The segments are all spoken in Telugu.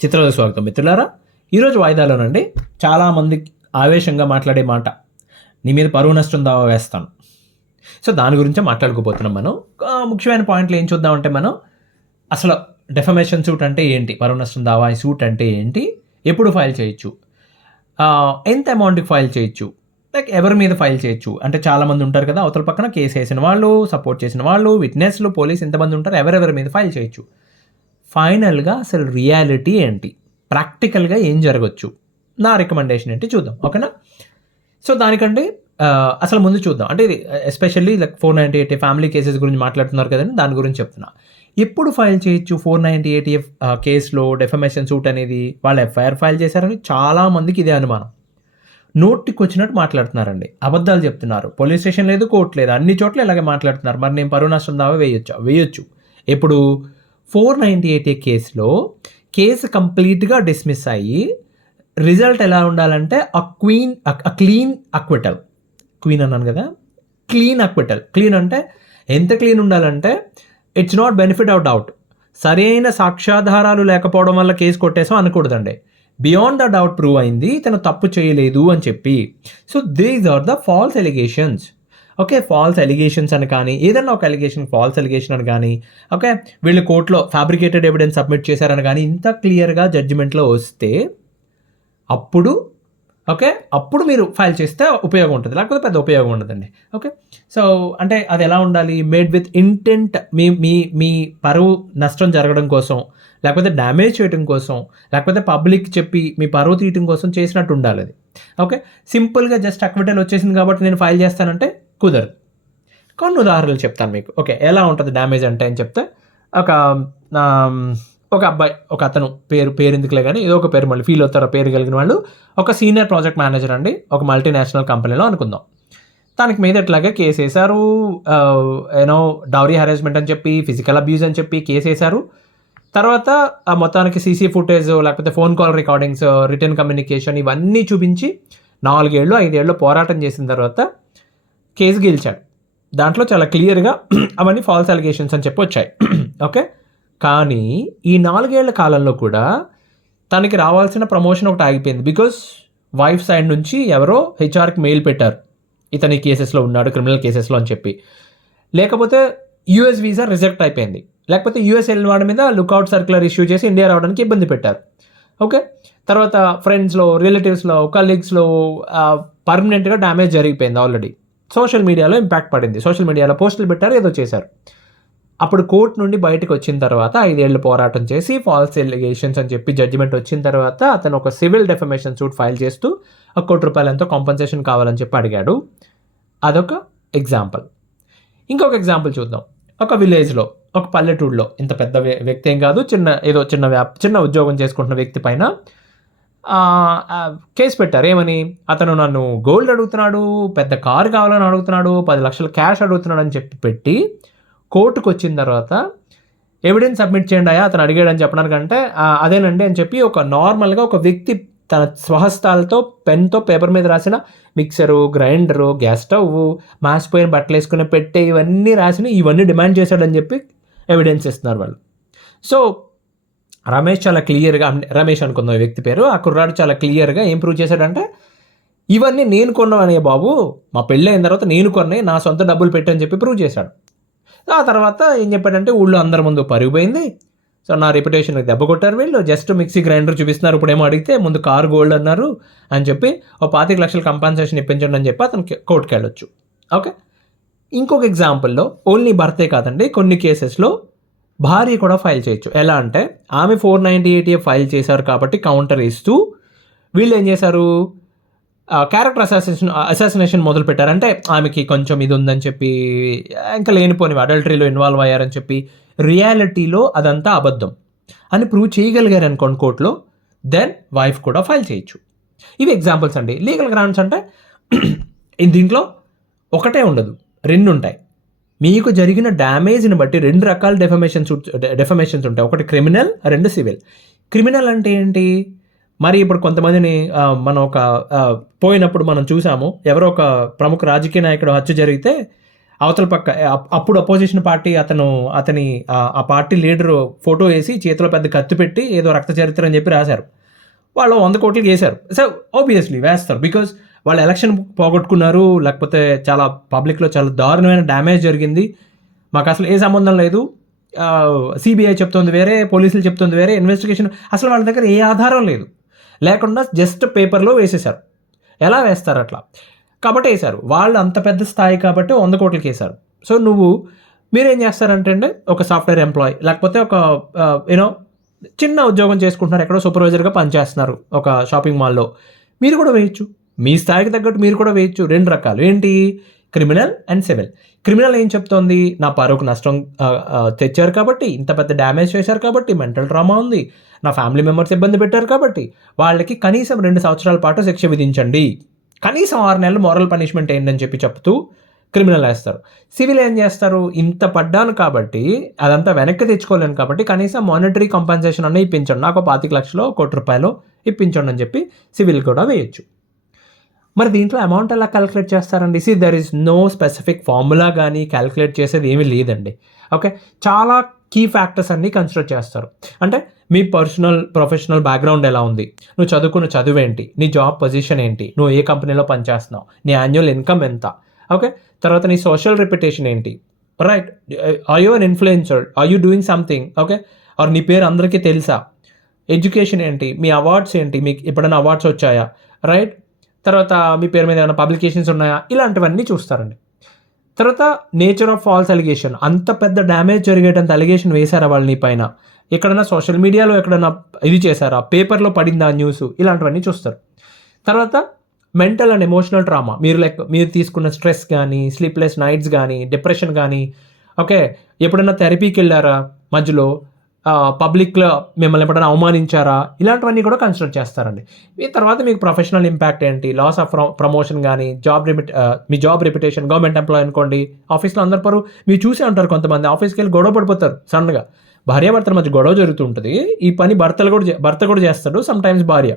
చిత్రాలకు స్వాగతం మిత్రులారా. ఈరోజు వాయిదాలోనండి చాలామంది ఆవేశంగా మాట్లాడే మాట, నీ మీద పరువు నష్టం దావా వేస్తాను. సో దాని గురించే మాట్లాడుకోబోతున్నాం మనం. ముఖ్యమైన పాయింట్లు ఏం చూద్దామంటే, మనం అసలు డెఫమేషన్ సూట్ అంటే ఏంటి, పరువు నష్టం దావా సూట్ అంటే ఏంటి, ఎప్పుడు ఫైల్ చేయొచ్చు, ఎంత అమౌంట్కి ఫైల్ చేయొచ్చు, లైక్ ఎవరి మీద ఫైల్ చేయొచ్చు. అంటే చాలామంది ఉంటారు కదా, అవతల పక్కన కేసు వేసిన వాళ్ళు, సపోర్ట్ చేసిన వాళ్ళు, విట్నెస్లు, పోలీస్ ఎంతమంది ఉంటారు, ఎవరెవరి మీద ఫైల్ చేయొచ్చు, ఫైనల్గా అసలు రియాలిటీ ఏంటి, ప్రాక్టికల్గా ఏం జరగచ్చు, నా రికమెండేషన్ ఏంటి చూద్దాం, ఓకేనా. సో దానికంటే అసలు ముందు చూద్దాం. అంటే ఇది ఎస్పెషల్లీ లైక్ 498 ఫ్యామిలీ కేసెస్ గురించి మాట్లాడుతున్నారు కదండి, దాని గురించి చెప్తున్నా. ఎప్పుడు ఫైల్ చేయొచ్చు 498 కేసులో డెఫమేషన్ సూట్ అనేది? వాళ్ళు ఎఫ్ఐఆర్ ఫైల్ చేశారని చాలామందికి ఇదే అనుమానం. నోటికి వచ్చినట్టు మాట్లాడుతున్నారండి, అబద్ధాలు చెప్తున్నారు. పోలీస్ స్టేషన్ లేదు, కోర్టు లేదు, అన్ని చోట్ల ఇలాగే మాట్లాడుతున్నారు. మరి నేను పరువు నష్టం దావా వేయొచ్చు. ఎప్పుడు 498 కేసులో కేసు కంప్లీట్గా డిస్మిస్ అయ్యి రిజల్ట్ ఎలా ఉండాలంటే క్లీన్ అక్విటల్. క్వీన్ అన్నాను కదా, క్లీన్ అక్విటల్. క్లీన్ అంటే ఎంత క్లీన్ ఉండాలంటే, it's not benefit of doubt. సరైన సాక్ష్యాధారాలు లేకపోవడం వల్ల కేసు కొట్టేసాం అనకూడదండి. బియాండ్ ద డౌట్ ప్రూవ్ అయింది, తను తప్పు చేయలేదు అని చెప్పి. So these are the false allegations. Okay, false allegations అని కానీ, ఏదన్నా ఒక ఎలిగేషన్ ఫాల్స్ ఎలిగేషన్ అని కానీ, ఓకే, వీళ్ళు కోర్టులో ఫ్యాబ్రికేటెడ్ ఎవిడెన్స్ సబ్మిట్ చేశారని కానీ, ఇంత క్లియర్గా జడ్జిమెంట్లో వస్తే అప్పుడు అప్పుడు మీరు ఫైల్ చేస్తే ఉపయోగం ఉంటుంది, లేకపోతే పెద్ద ఉపయోగం ఉండదండి. ఓకే, సో అంటే అది ఎలా ఉండాలి, మేడ్ విత్ ఇంటెంట్, మీ పరువు నష్టం జరగడం కోసం, లేకపోతే డ్యామేజ్ చేయడం కోసం, లేకపోతే పబ్లిక్ చెప్పి మీ పరువు తీయటం కోసం చేసినట్టు ఉండాలి అది. ఓకే, సింపుల్గా జస్ట్ అక్విటల్ వచ్చేసింది కాబట్టి నేను ఫైల్ చేస్తానంటే కుదరదు. కొన్ని ఉదాహరణలు చెప్తాను మీకు. ఓకే, ఎలా ఉంటుంది డ్యామేజ్ అంటే అని చెప్తే, ఒక అబ్బాయి, ఒక అతను పేరు ఎందుకులే కానీ ఏదో ఒక పేరు మళ్ళీ ఫీల్ అవుతారో పేరు కలిగిన వాళ్ళు, ఒక సీనియర్ ప్రాజెక్ట్ మేనేజర్ అండి, ఒక మల్టీనేషనల్ కంపెనీలో అనుకుందాం. తనకి మీద ఎట్లాగే కేసు వేశారు, డౌరీ హెరాస్మెంట్ అని చెప్పి, ఫిజికల్ అబ్యూజ్ అని చెప్పి కేసు వేశారు. తర్వాత మొత్తానికి సీసీ ఫుటేజ్, లేకపోతే phone call recordings, return communication ఇవన్నీ చూపించి 4-5 ఏళ్ళు పోరాటం చేసిన తర్వాత కేసు గెలిచాడు. దాంట్లో చాలా క్లియర్గా అవన్నీ ఫాల్స్ అలిగేషన్స్ అని చెప్పి వచ్చాయి. ఓకే, కానీ ఈ 4 ఏళ్ల కాలంలో కూడా తనకి రావాల్సిన ప్రమోషన్ ఒకటి ఆగిపోయింది. బికాస్ వైఫ్ సైడ్ నుంచి ఎవరో హెచ్ఆర్కి మెయిల్ పెట్టారు, ఇతని కేసెస్లో ఉన్నాడు, క్రిమినల్ కేసెస్లో అని చెప్పి. లేకపోతే యూఎస్ వీసా రిజెక్ట్ అయిపోయింది, లేకపోతే యూఎస్ వెళ్ళిన వాడి మీద లుక్అవుట్ సర్క్యులర్ ఇష్యూ చేసి ఇండియా రావడానికి ఇబ్బంది పెట్టారు. ఓకే, తర్వాత ఫ్రెండ్స్లో, రిలేటివ్స్లో, కలీగ్స్లో పర్మనెంట్గా డ్యామేజ్ జరిగిపోయింది ఆల్రెడీ. సోషల్ మీడియాలో ఇంపాక్ట్ పడింది, సోషల్ మీడియాలో పోస్టులు పెట్టారు, ఏదో చేశారు. అప్పుడు కోర్టు నుండి బయటకు వచ్చిన తర్వాత 5 ఏళ్ళు పోరాటం చేసి ఫాల్స్ ఎలిగేషన్స్ అని చెప్పి జడ్జిమెంట్ వచ్చిన తర్వాత అతను ఒక సివిల్ డెఫమేషన్ సూట్ ఫైల్ చేస్తూ ₹1 కోటి ఎంతో కాంపన్సేషన్ కావాలని చెప్పి అడిగాడు. అదొక ఎగ్జాంపుల్. ఇంకొక ఎగ్జాంపుల్ చూద్దాం. ఒక విలేజ్లో, ఒక పల్లెటూరులో, ఇంత పెద్ద వ్యక్తి ఏం కాదు, చిన్న ఉద్యోగం చేసుకుంటున్న వ్యక్తి పైన కేసు పెట్టారు. ఏమని, అతను నన్ను గోల్డ్ అడుగుతున్నాడు, పెద్ద కారు కావాలని అడుగుతున్నాడు, 10 లక్షలు క్యాష్ అడుగుతున్నాడు అని చెప్పి పెట్టి కోర్టుకు వచ్చిన తర్వాత ఎవిడెన్స్ సబ్మిట్ చేయండి అయ్యా అతను అడిగాడని చెప్పడానికంటే అదేనండి అని చెప్పి ఒక నార్మల్గా ఒక వ్యక్తి తన స్వహస్తాలతో పెన్తో పేపర్ మీద రాసిన మిక్సరు, గ్రైండరు, గ్యాస్ స్టవ్, మాసిపోయిన బట్టలు వేసుకునే పెట్టే ఇవన్నీ రాసిన, ఇవన్నీ డిమాండ్ చేశాడని చెప్పి ఎవిడెన్స్ ఇస్తున్నారు వాళ్ళు. సో రమేష్ చాలా క్లియర్గా, రమేష్ అనుకుందాం ఈ వ్యక్తి పేరు, ఆ కుర్రాడు చాలా క్లియర్గా ఏం ప్రూవ్ చేశాడంటే, ఇవన్నీ నేను కొన్నానే బాబు, మా పెళ్ళి అయిన తర్వాత నేను కొన్నాయి, నా సొంత డబ్బులు పెట్టని చెప్పి ప్రూవ్ చేశాడు. ఆ తర్వాత ఏం చెప్పాడంటే, ఊళ్ళో అందరి ముందు పరుగు పోయింది, సో నా రెప్యుటేషన్కి దెబ్బ కొట్టారు వీళ్ళు, జస్ట్ మిక్సీ గ్రైండర్ చూపిస్తున్నారు, ఇప్పుడు ఏమో అడిగితే ముందు కారు గోల్డ్ అన్నారు అని చెప్పి 25 లక్షలు కంపెన్సేషన్ ఇప్పించండి అని చెప్పి అతనికి కోర్టుకి వెళ్ళొచ్చు. ఓకే, ఇంకొక ఎగ్జాంపుల్లో ఓన్లీ భర్తే కాదండి, కొన్ని కేసెస్లో భార్య కూడా ఫైల్ చేయొచ్చు. ఎలా అంటే, ఆమె 498 ఫైల్ చేశారు కాబట్టి కౌంటర్ ఇస్తూ వీళ్ళు ఏం చేశారు, క్యారెక్టర్ అసాసినేషన్ మొదలు పెట్టారు. అంటే ఆమెకి కొంచెం ఇది ఉందని చెప్పి, ఇంకా లేనిపోనివి అడల్టరీలో ఇన్వాల్వ్ అయ్యారని చెప్పి, రియాలిటీలో అదంతా అబద్ధం అని ప్రూవ్ చేయగలిగారు అనుకోండి కోర్టులో, దెన్ వైఫ్ కూడా ఫైల్ చేయొచ్చు. ఇవి ఎగ్జాంపుల్స్ అండి. లీగల్ గ్రౌండ్స్ అంటే దీంట్లో ఒకటే ఉండదు, 2 ఉంటాయి. మీకు జరిగిన డ్యామేజ్ని బట్టి 2 రకాల డెఫమేషన్స్ ఉంటాయి. ఒకటి క్రిమినల్, 2 సివిల్. క్రిమినల్ అంటే ఏంటి, మరి ఇప్పుడు కొంతమందిని మనం పోయినప్పుడు మనం చూసాము, ఎవరో ఒక ప్రముఖ రాజకీయ నాయకుడు హత్య జరిగితే అవతల పక్క అప్పుడు అపోజిషన్ పార్టీ ఆ పార్టీ లీడర్ ఫోటో వేసి చేతిలో పెద్ద కత్తి పెట్టి ఏదో రక్త చరిత్ర అని చెప్పి రాశారు. వాళ్ళు 100 కోట్లకి వేశారు. సో ఆబ్వియస్లీ వేస్తారు, బికాజ్ వాళ్ళు ఎలక్షన్ పోగొట్టుకున్నారు, లేకపోతే చాలా పబ్లిక్లో చాలా దారుణమైన డ్యామేజ్ జరిగింది, మాకు అసలు ఏ సంబంధం లేదు, సిబిఐ చెప్తుంది వేరే, పోలీసులు చెప్తుంది వేరే, ఇన్వెస్టిగేషన్ అసలు వాళ్ళ దగ్గర ఏ ఆధారం లేదు, లేకుండా జస్ట్ పేపర్లో వేసేశారు. ఎలా వేస్తారు అట్లా? కాబట్టి వేశారు. వాళ్ళు అంత పెద్ద స్థాయి కాబట్టి 100 కోట్లకి వేశారు. సో మీరేం చేస్తారంటే అండి, ఒక సాఫ్ట్వేర్ ఎంప్లాయ్ లేకపోతే ఒక చిన్న ఉద్యోగం చేసుకుంటున్నారు, ఎక్కడో సూపర్వైజర్గా పనిచేస్తున్నారు ఒక షాపింగ్ మాల్లో, మీరు కూడా వేయచ్చు. మీ స్థాయికి తగ్గట్టు మీరు కూడా వేయచ్చు. 2 రకాలు ఏంటి? Criminal and civil. క్రిమినల్ ఏం చెప్తోంది? నా పరువుకు నష్టం తెచ్చారు కాబట్టి, ఇంత పెద్ద డ్యామేజ్ చేశారు కాబట్టి, మెంటల్ ట్రామా ఉంది, నా ఫ్యామిలీ మెంబర్స్ ఇబ్బంది పెట్టారు కాబట్టి వాళ్ళకి కనీసం 2 సంవత్సరాల పాటు శిక్ష విధించండి, కనీసం 6 నెలలు మోరల్ పనిష్మెంట్ ఏంటని చెప్తూ క్రిమినల్ వేస్తారు. సివిల్ ఏం చేస్తారు? ఇంత పడ్డాను కాబట్టి, అదంతా వెనక్కి తెచ్చుకోలేను కాబట్టి కనీసం మానిటరీ కంపెన్సేషన్ అన్న ఇప్పించండి, నాకు 25 లక్షలు ₹1 ఇప్పించండి అని చెప్పి సివిల్ కూడా వేయచ్చు. మరి దీంట్లో అమౌంట్ ఎలా క్యాలిక్యులేట్ చేస్తారండి? There is no specific formula కానీ క్యాలిక్యులేట్ చేసేది ఏమీ లేదండి. ఓకే, చాలా కీ ఫ్యాక్టర్స్ అన్నీ కన్సిడర్ చేస్తారు. అంటే మీ ప్రొఫెషనల్ బ్యాక్గ్రౌండ్ ఎలా ఉంది, నువ్వు చదువుకున్న చదువు ఏంటి, నీ జాబ్ పొజిషన్ ఏంటి, నువ్వు ఏ కంపెనీలో పనిచేస్తున్నావు, నీ యాన్యువల్ ఇన్కమ్ ఎంత, ఓకే, తర్వాత నీ సోషల్ రెప్యుటేషన్ ఏంటి, right, are you an influencer, are you doing something, okay, or నీ పేరు అందరికీ తెలుసా, ఎడ్యుకేషన్ ఏంటి, మీ అవార్డ్స్ ఏంటి, మీకు ఎప్పుడైనా అవార్డ్స్ వచ్చాయా, రైట్, తర్వాత మీ పేరు మీద ఏమైనా పబ్లికేషన్స్ ఉన్నాయా, ఇలాంటివన్నీ చూస్తారండి. తర్వాత నేచర్ ఆఫ్ ఫాల్స్ అలిగేషన్, అంత పెద్ద డ్యామేజ్ జరిగేటంత అలిగేషన్ వేశారా వాళ్ళు నీ పైన, ఎక్కడైనా సోషల్ మీడియాలో ఎక్కడైనా ఇది చేశారా, పేపర్లో పడిందా న్యూస్, ఇలాంటివన్నీ చూస్తారు. తర్వాత మెంటల్ అండ్ ఎమోషనల్ ట్రామా, మీరు తీసుకున్న స్ట్రెస్ కానీ, స్లీప్లెస్ నైట్స్ కానీ, డిప్రెషన్ కానీ, ఓకే, ఎప్పుడైనా థెరపీకి వెళ్ళారా, మధ్యలో పబ్లిక్లో మిమ్మల్ని ఎప్పుడైనా అవమానించారా, ఇలాంటివన్నీ కూడా కన్సిడర్ చేస్తారండి. ఈ తర్వాత మీకు ప్రొఫెషనల్ ఇంపాక్ట్ ఏంటి, లాస్ ఆఫ్ ప్రమోషన్ కానీ, మీ జాబ్ రెప్యుటేషన్, గవర్నమెంట్ ఎంప్లాయ్ అనుకోండి, ఆఫీస్లో అందరు మీరు చూసే ఉంటారు, కొంతమంది ఆఫీస్కి వెళ్ళి గొడవ పడిపోతారు సడన్గా, భార్యాభర్తల మధ్య గొడవ జరుగుతుంటుంది, ఈ పని భర్త కూడా చేస్తాడు, సమ్ టైమ్స్ భార్య,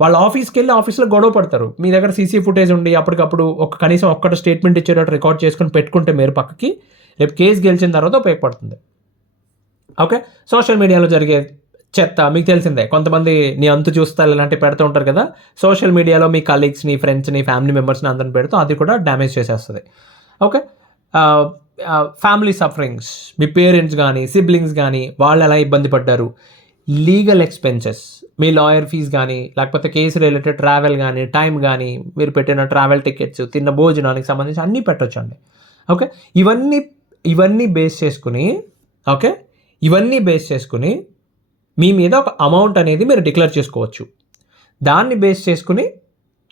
వాళ్ళ ఆఫీస్కి వెళ్ళి ఆఫీస్లో గొడవ పడతారు, మీ దగ్గర సీసీ ఫుటేజ్ ఉండి అప్పటికప్పుడు కనీసం ఒక్కటి స్టేట్మెంట్ ఇచ్చేటట్టు రికార్డ్ చేసుకుని పెట్టుకుంటే మీరు పక్కకి, రేపు కేసు గెలిచిన తర్వాత ఉపయోగపడుతుంది. ఓకే, సోషల్ మీడియాలో జరిగే చెత్త మీకు తెలిసిందే, కొంతమంది నీ అంతు చూస్తారు ఇలాంటివి పెడుతూ ఉంటారు కదా, సోషల్ మీడియాలో మీ కలీగ్స్ని, ఫ్రెండ్స్ని, ఫ్యామిలీ మెంబర్స్ని అందరిని పెడుతూ అది కూడా డ్యామేజ్ చేసేస్తుంది. ఓకే, ఫ్యామిలీ సఫరింగ్స్, మీ పేరెంట్స్ కానీ, సిబ్లింగ్స్ కానీ వాళ్ళు ఎలా ఇబ్బంది పడ్డారు, లీగల్ ఎక్స్పెన్సెస్, మీ లాయర్ ఫీజ్ కానీ, లేకపోతే కేసు రిలేటెడ్ ట్రావెల్ కానీ, టైం కానీ, మీరు పెట్టిన ట్రావెల్ టికెట్స్, తిన్న భోజనానికి సంబంధించి అన్నీ పెట్టొచ్చండి. ఓకే, ఇవన్నీ బేస్ చేసుకుని మీ మీద ఒక అమౌంట్ అనేది మీరు డిక్లేర్ చేసుకోవచ్చు, దాన్ని బేస్ చేసుకుని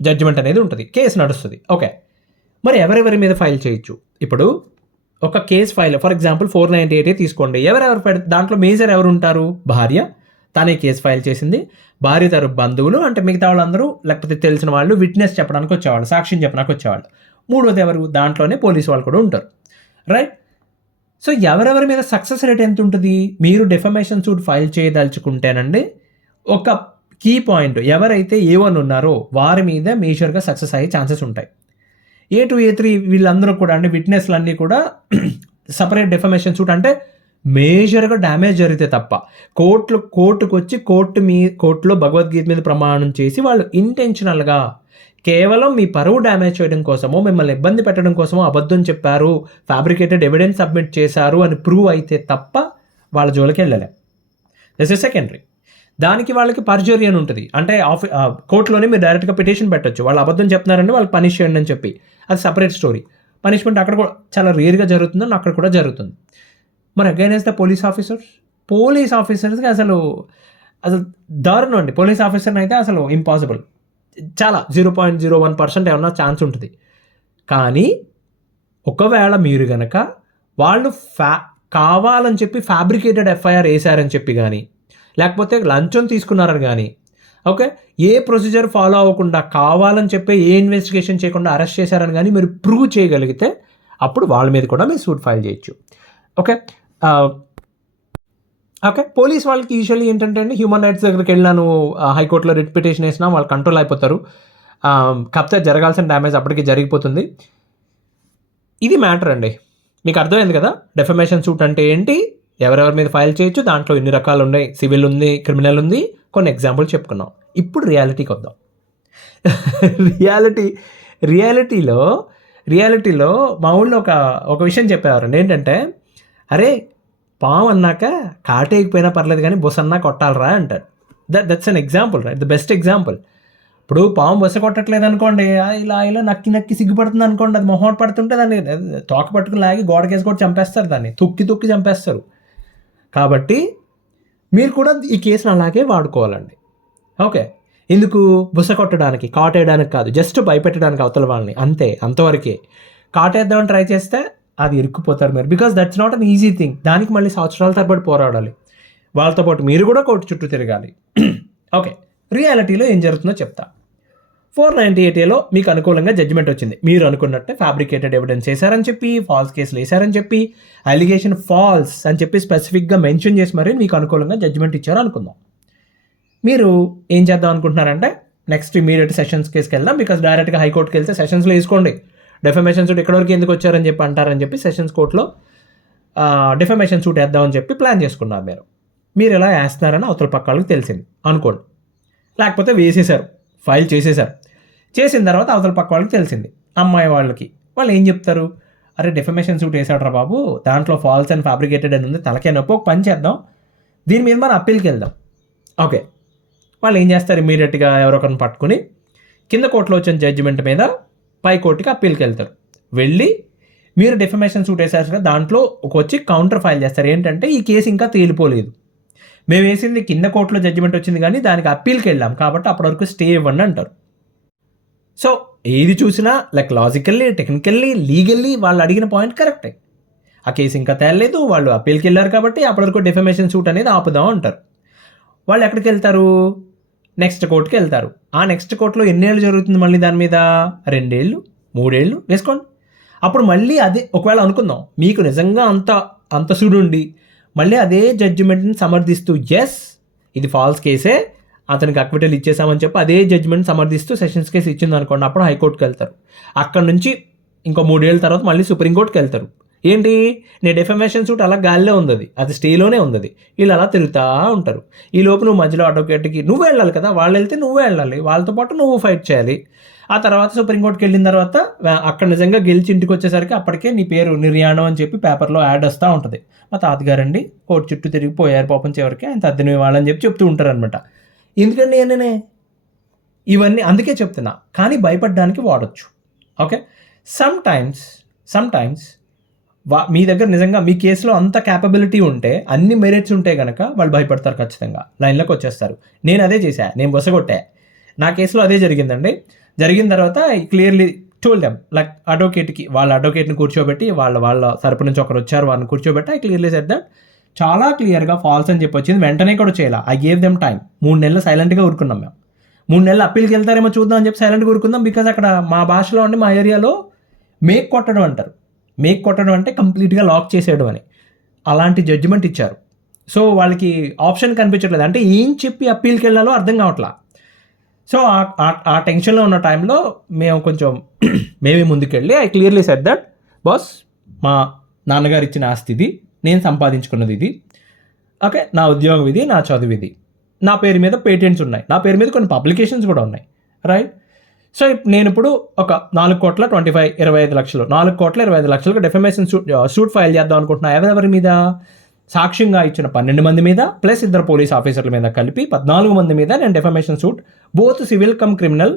జడ్జిమెంట్ అనేది ఉంటుంది, కేసు నడుస్తుంది. ఓకే, మరి ఎవరెవరి మీద ఫైల్ చేయొచ్చు? ఇప్పుడు ఒక కేసు ఫైల్, ఫర్ ఎగ్జాంపుల్ 498 తీసుకోండి, దాంట్లో మేజర్ ఎవరు ఉంటారు? భార్య, తానే కేసు ఫైల్ చేసింది, భార్య తరపు బంధువులు, అంటే మిగతా వాళ్ళందరూ లేకపోతే తెలిసిన వాళ్ళు, విట్నెస్ చెప్పడానికి వచ్చేవాళ్ళు, సాక్ష్యం చెప్పడానికి వచ్చేవాళ్ళు, మూడవది ఎవరు? దాంట్లోనే పోలీసు వాళ్ళు కూడా ఉంటారు, రైట్. సో ఎవరెవరి మీద సక్సెస్ రేట్ ఎంత ఉంటుంది? మీరు డిఫమేషన్ సూట్ ఫైల్ చేయదలుచుకుంటేనండి, ఒక కీ పాయింట్, ఎవరైతే A1 ఉన్నారో వారి మీద మేజర్గా సక్సెస్ అయ్యే ఛాన్సెస్ ఉంటాయి. A2, A3 వీళ్ళందరూ కూడా అంటే విట్నెస్లు అన్నీ కూడా సపరేట్ డిఫమేషన్ సూట్, అంటే మేజర్గా డ్యామేజ్ జరిగితే తప్ప కోర్టుకు వచ్చి కోర్టులో భగవద్గీత మీద ప్రమాణం చేసి వాళ్ళు ఇంటెన్షనల్గా కేవలం మీ పరువు డ్యామేజ్ చేయడం కోసమో, మిమ్మల్ని ఇబ్బంది పెట్టడం కోసమో అబద్ధం చెప్పారు, ఫ్యాబ్రికేటెడ్ ఎవిడెన్స్ సబ్మిట్ చేశారు అని ప్రూవ్ అయితే తప్ప వాళ్ళ జోలికి వెళ్ళలేం. This is secondary. దానికి వాళ్ళకి పర్జరీ అని ఉంటుంది, అంటే కోర్టులోనే మీరు డైరెక్ట్గా పిటిషన్ పెట్టచ్చు, వాళ్ళు అబద్ధం చెప్తున్నారంటే వాళ్ళకి పనిష్ చేయండి అని చెప్పి, అది సపరేట్ స్టోరీ. పనిష్మెంట్ అక్కడ కూడా చాలా రేర్గా జరుగుతుందని అక్కడ కూడా జరుగుతుంది. మరి అగైనెస్ట్ ద పోలీస్ ఆఫీసర్స్కి అసలు దారుణం అండి. పోలీస్ ఆఫీసర్ని అయితే అసలు ఇంపాసిబుల్, చాలా 0.01% ఏమన్నా ఛాన్స్ ఉంటుంది. కానీ ఒకవేళ మీరు గనక వాళ్ళు కావాలని చెప్పి ఫ్యాబ్రికేటెడ్ FIR వేశారని చెప్పి కానీ, లేకపోతే లంచం తీసుకున్నారని కానీ, ఓకే, ఏ ప్రొసీజర్ ఫాలో అవ్వకుండా కావాలని చెప్పి ఏ ఇన్వెస్టిగేషన్ చేయకుండా అరెస్ట్ చేశారని కానీ మీరు ప్రూవ్ చేయగలిగితే అప్పుడు వాళ్ళ మీద కూడా మీరు సూట్ ఫైల్ చేయొచ్చు. ఓకే, పోలీస్ వాళ్ళకి యూజువల్లీ ఏంటంటే అండి, హ్యూమన్ రైట్స్ దగ్గరికి వెళ్ళినాను, హైకోర్టులో రిట్ పిటిషన్ వేసినా వాళ్ళు కంట్రోల్ అయిపోతారు, కాకపోతే జరగాల్సిన డ్యామేజ్ అప్పటికి జరిగిపోతుంది. ఇది మ్యాటర్ అండి. మీకు అర్థమైంది కదా డెఫమేషన్ సూట్ అంటే ఏంటి, ఎవరెవరి మీద ఫైల్ చేయొచ్చు, దాంట్లో ఎన్ని రకాలు ఉన్నాయి, సివిల్ ఉంది, క్రిమినల్ ఉంది, కొన్ని ఎగ్జాంపుల్ చెప్పుకున్నాం. ఇప్పుడు రియాలిటీకి వద్దాం. రియాలిటీలో మా ఊళ్ళో ఒక విషయం చెప్పేవారండి. ఏంటంటే, అరే పాము అన్నాక కాటేయకపోయినా పర్లేదు కానీ బొస్ అన్నా కొట్టాలరా అంటారు. That's an example, right? The best example. ఇప్పుడు పాము బొస కొట్టట్లేదు అనుకోండి, ఇలా నక్కి సిగ్గుపడుతుంది అనుకోండి, అది మొహమాట పడుతుంటే దాన్ని తోక పట్టుకుని లాగి గోడకేసి కూడా చంపేస్తారు, దాన్ని తొక్కి చంపేస్తారు. కాబట్టి మీరు కూడా ఈ కేసును అలాగే వాడుకోవాలండి. ఓకే, ఎందుకు? బుస కొట్టడానికి, కాటేయడానికి కాదు, జస్ట్ భయపెట్టడానికి అవతల వాళ్ళని, అంతవరకే. కాటేద్దామని ట్రై చేస్తే అది ఇరుక్కుపోతారు మీరు, because that's not an easy thing. దానికి మళ్ళీ సంవత్సరాల తరబడి పోరాడాలి, వాళ్ళతో పాటు మీరు కూడా కోర్టు చుట్టూ తిరగాలి. ఓకే, రియాలిటీలో ఏం జరుగుతుందో చెప్తా. 498Aలో మీకు అనుకూలంగా జడ్జిమెంట్ వచ్చింది. మీరు అనుకున్నట్టే ఫ్యాబ్రికేటెడ్ ఎవిడెన్స్ వేశారని చెప్పి, ఫాల్స్ కేసులు వేశారని చెప్పి, అలిగేషన్ ఫాల్స్ అని చెప్పి స్పెసిఫిక్గా మెన్షన్ చేసి మరీ మీకు అనుకూలంగా జడ్జిమెంట్ ఇచ్చారు అనుకుందాం. మీరు ఏం చేద్దాం అనుకుంటున్నారంటే, నెక్స్ట్ ఇమీడియట్ సెషన్స్ కేసుకి వెళ్దాం, బికాస్ డైరెక్ట్గా హైకోర్టుకి వెళ్తే సెషన్స్లో వేసుకోండి, డెఫమేషన్ సూట్ ఎక్కడి వరకు ఎందుకు వచ్చారని చెప్పి అంటారని చెప్పి సెషన్స్ కోర్టులో డెఫమేషన్ సూట్ వేద్దామని చెప్పి ప్లాన్ చేసుకున్నారు. మీరు ఎలా వేస్తున్నారని అవతల పక్క వాళ్ళకి తెలిసింది అనుకోండి, లేకపోతే వేసేశారు, ఫైల్ చేసేశారు. చేసిన తర్వాత అవతల పక్క వాళ్ళకి తెలిసింది, అమ్మాయి వాళ్ళకి. వాళ్ళు ఏం చెప్తారు? అరే డెఫమేషన్ సూట్ వేసాడరా బాబు, దాంట్లో ఫాల్స్ అండ్ ఫ్యాబ్రికేటెడ్ అని ఉంది, తలకే నొప్పి, ఒక పని చేద్దాం, దీని మీద మనం అప్పీల్కి వెళ్దాం. ఓకే, వాళ్ళు ఏం చేస్తారు? ఇమీడియట్గా ఎవరొకరిని పట్టుకుని కింద కోర్టులో వచ్చిన జడ్జిమెంట్ మీద పై కోర్టుకి అప్పీల్కి వెళ్తారు. వెళ్ళి మీరు డెఫమేషన్ సూట్ వేసారు కదా, దాంట్లో వచ్చి కౌంటర్ ఫైల్ చేస్తారు. ఏంటంటే, ఈ కేసు ఇంకా తేలిపోలేదు, మేము వేసింది కింద కోర్టులో జడ్జిమెంట్ వచ్చింది కానీ దానికి అప్పీల్కి వెళ్ళాం కాబట్టి అప్పటి వరకు స్టే ఇవ్వండి అంటారు. సో ఏది చూసినా లైక్ లాజికల్లీ, టెక్నికల్లీ, లీగల్లీ వాళ్ళు అడిగిన పాయింట్ కరెక్టే. ఆ కేసు ఇంకా తేలలేదు, వాళ్ళు అప్పీల్కి వెళ్ళారు కాబట్టి అప్పటి వరకు డెఫమేషన్ సూట్ అనేది ఆపుదాం అంటారు. వాళ్ళు ఎక్కడికి వెళ్తారు? నెక్స్ట్ కోర్టుకి వెళ్తారు. ఆ నెక్స్ట్ కోర్టులో ఎన్నేళ్ళు జరుగుతుంది మళ్ళీ దాని మీద? 2 ఏళ్ళు 3 ఏళ్ళు వేసుకోండి. అప్పుడు మళ్ళీ అదే, ఒకవేళ అనుకుందాం మీకు నిజంగా అంత సుడుండి మళ్ళీ అదే జడ్జిమెంట్ని సమర్థిస్తూ, ఎస్ ఇది ఫాల్స్ కేసే, అతనికి అక్విటల్ ఇచ్చేసామని చెప్పి అదే జడ్జిమెంట్ సమర్థిస్తూ సెషన్స్ కేసు ఇచ్చింది అనుకోండి, అప్పుడు హైకోర్టుకి వెళ్తారు. అక్కడ నుంచి ఇంకో 3 ఏళ్ళ తర్వాత మళ్ళీ సుప్రీంకోర్టుకి వెళ్తారు. ఏంటి, నీ డెఫమేషన్ సూట్ అలా గాల్లో ఉంది, అది స్టేలోనే ఉంది, వీళ్ళు అలా తిరుగుతూ ఉంటారు. ఈ లోపు నువ్వు మధ్యలో అడ్వకేట్కి నువ్వు వెళ్ళాలి కదా, వాళ్ళు వెళ్తే నువ్వే వెళ్ళాలి, వాళ్ళతో పాటు నువ్వు ఫైట్ చేయాలి. ఆ తర్వాత సుప్రీంకోర్టుకి వెళ్ళిన తర్వాత అక్కడ నిజంగా గెలిచి ఇంటికి వచ్చేసరికి అప్పటికే నీ పేరు నిర్యాణం అని చెప్పి పేపర్లో యాడ్ వస్తూ ఉంటుంది. మా తాతగారండి కోర్టు చుట్టూ తిరిగిపోయారు పాపం, చివరికి ఆయన తద్దిని ఇవ్వాలని చెప్పి చెప్తూ ఉంటారు అనమాట. ఎందుకండి నేనే ఇవన్నీ అందుకే చెప్తున్నా, కానీ భయపడడానికి వాడచ్చు. ఓకే, సమ్ టైమ్స్ మీ దగ్గర నిజంగా మీ కేసులో అంత క్యాపబిలిటీ ఉంటే, అన్ని మెరిట్స్ ఉంటే కనుక వాళ్ళు భయపడతారు, ఖచ్చితంగా లైన్లోకి వచ్చేస్తారు. నేను అదే చేశా, నేను బొసగొట్టా, నా కేసులో అదే జరిగిందండి. జరిగిన తర్వాత క్లియర్లీ టోల్డ్ దెమ్, లైక్ అడ్వకేట్కి, వాళ్ళ అడ్వకేట్ని కూర్చోబెట్టి, వాళ్ళ తరపు నుంచి ఒకరు వచ్చారు, వాళ్ళని కూర్చోబెట్టి ఐ క్లియర్లీ సెడ్ దట్ చాలా క్లియర్గా ఫాల్స్ అని చెప్పి వచ్చింది. వెంటనే కూడా చేయాలి, ఐ గేవ్ దెమ్ టైం. 3 నెలలు సైలెంట్గా ఊరుకున్నాం మేము. 3 నెలలు అప్పీల్కి వెళ్తారేమో చూద్దాం అని చెప్పి సైలెంట్గా ఊరుకుందాం. బికాజ్ అక్కడ మా భాషలో ఉండి, మా ఏరియాలో మేక్ కొట్టడం అంటారు. మేక్ కొట్టడం అంటే కంప్లీట్గా లాక్ చేసేయడం అని. అలాంటి జడ్జిమెంట్ ఇచ్చారు. సో వాళ్ళకి ఆప్షన్ కనిపించట్లేదు, అంటే ఏం చెప్పి అప్పీల్కి వెళ్ళాలో అర్థం కావట్లా. సో ఆ టెన్షన్లో ఉన్న టైంలో మేము కొంచెం మేమే ముందుకెళ్ళి I clearly said that, boss మా నాన్నగారు ఇచ్చిన ఆస్తి ఇది, నేను సంపాదించుకున్నది ఇది, ఓకే, నా ఉద్యోగం ఇది, నా చదువు ఇది, నా పేరు మీద పేటెంట్స్ ఉన్నాయి, నా పేరు మీద కొన్ని పబ్లికేషన్స్ కూడా ఉన్నాయి, రైట్? సో నేను ఇప్పుడు ఒక 4,25,25 లక్షలు 4,25 లక్షలకు డెఫమేషన్ సూట్ ఫైల్ చేద్దాం అనుకుంటున్నా. ఎవరెవరి మీద? సాక్ష్యంగా ఇచ్చిన 12 మంది మీద ప్లస్ 2 పోలీస్ ఆఫీసర్ల మీద కలిపి 14 మంది మీద నేను defamation suit both civil come criminal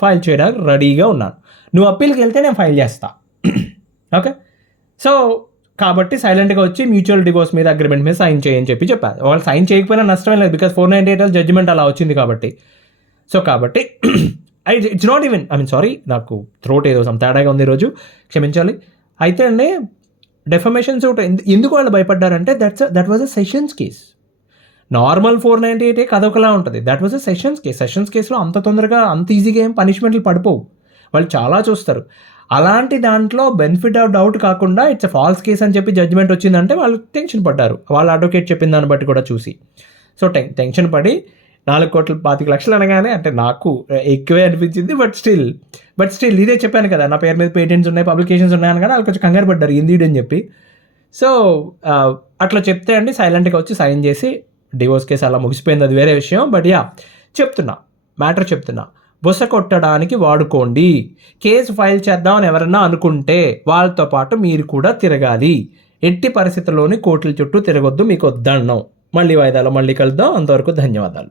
file చేయడానికి రెడీగా ఉన్నాను. నువ్వు అప్పీల్కి వెళ్తే నేను ఫైల్ చేస్తా. ఓకే, సో కాబట్టి సైలెంట్గా వచ్చి మ్యూచువల్ డివోర్స్ మీద అగ్రిమెంట్ మీద సైన్ చేయని చెప్పారు. వాళ్ళు సైన్ చేయకపోయినా నష్టమే లేదు, బికాస్ 498 జడ్జిమెంట్ అలా వచ్చింది కాబట్టి. సో కాబట్టి ఇట్స్ నాట్ ఈవెన్, సారీ, నాకు థ్రోట్ ఏదో తేడాగా ఉంది ఈరోజు, క్షమించాలి. అయితే అండి, డెఫమేషన్ సూట్ ఎందుకు వాళ్ళు భయపడ్డారంటే, that was a sessions case. Normal 498 కథ ఒకలా ఉంటుంది, that was a sessions case. Sessions కేసులో అంత తొందరగా అంత ఈజీగా ఏం పనిష్మెంట్లు పడిపోవు, వాళ్ళు చాలా చూస్తారు. అలాంటి దాంట్లో బెనిఫిట్ ఆఫ్ డౌట్ కాకుండా ఇట్స్ అ ఫాల్స్ కేస్ అని చెప్పి జడ్జిమెంట్ వచ్చిందంటే వాళ్ళు టెన్షన్ పడ్డారు, వాళ్ళ అడ్వకేట్ చెప్పిన దాన్ని బట్టి కూడా చూసి. సో టెన్షన్ పడి 4,25,00,000 అనగానే అంటే నాకు ఎక్కువే అనిపించింది. బట్ స్టిల్ ఇదే చెప్పాను కదా, నా పేరు మీద పేటెంట్స్ ఉన్నాయి, పబ్లికేషన్స్ ఉన్నాయి అనగానే వాళ్ళు కొంచెం కంగారు పడ్డారు ఏంది అని చెప్పి. సో అట్లా చెప్తే అండి సైలెంట్గా వచ్చి సైన్ చేసి డివోర్స్ కేసు అలా ముగిసిపోయింది, అది వేరే విషయం. బట్ మ్యాటర్ చెప్తున్నా, బుస కొట్టడానికి వాడుకోండి. కేసు ఫైల్ చేద్దామని ఎవరన్నా అనుకుంటే వాళ్ళతో పాటు మీరు కూడా తిరగాలి. ఎట్టి పరిస్థితుల్లోని కోర్టుల చుట్టూ తిరగొద్దు, మీకు వద్దన్నాం. మళ్ళీ వాయిదాలో మళ్ళీ కలుద్దాం. అంతవరకు ధన్యవాదాలు.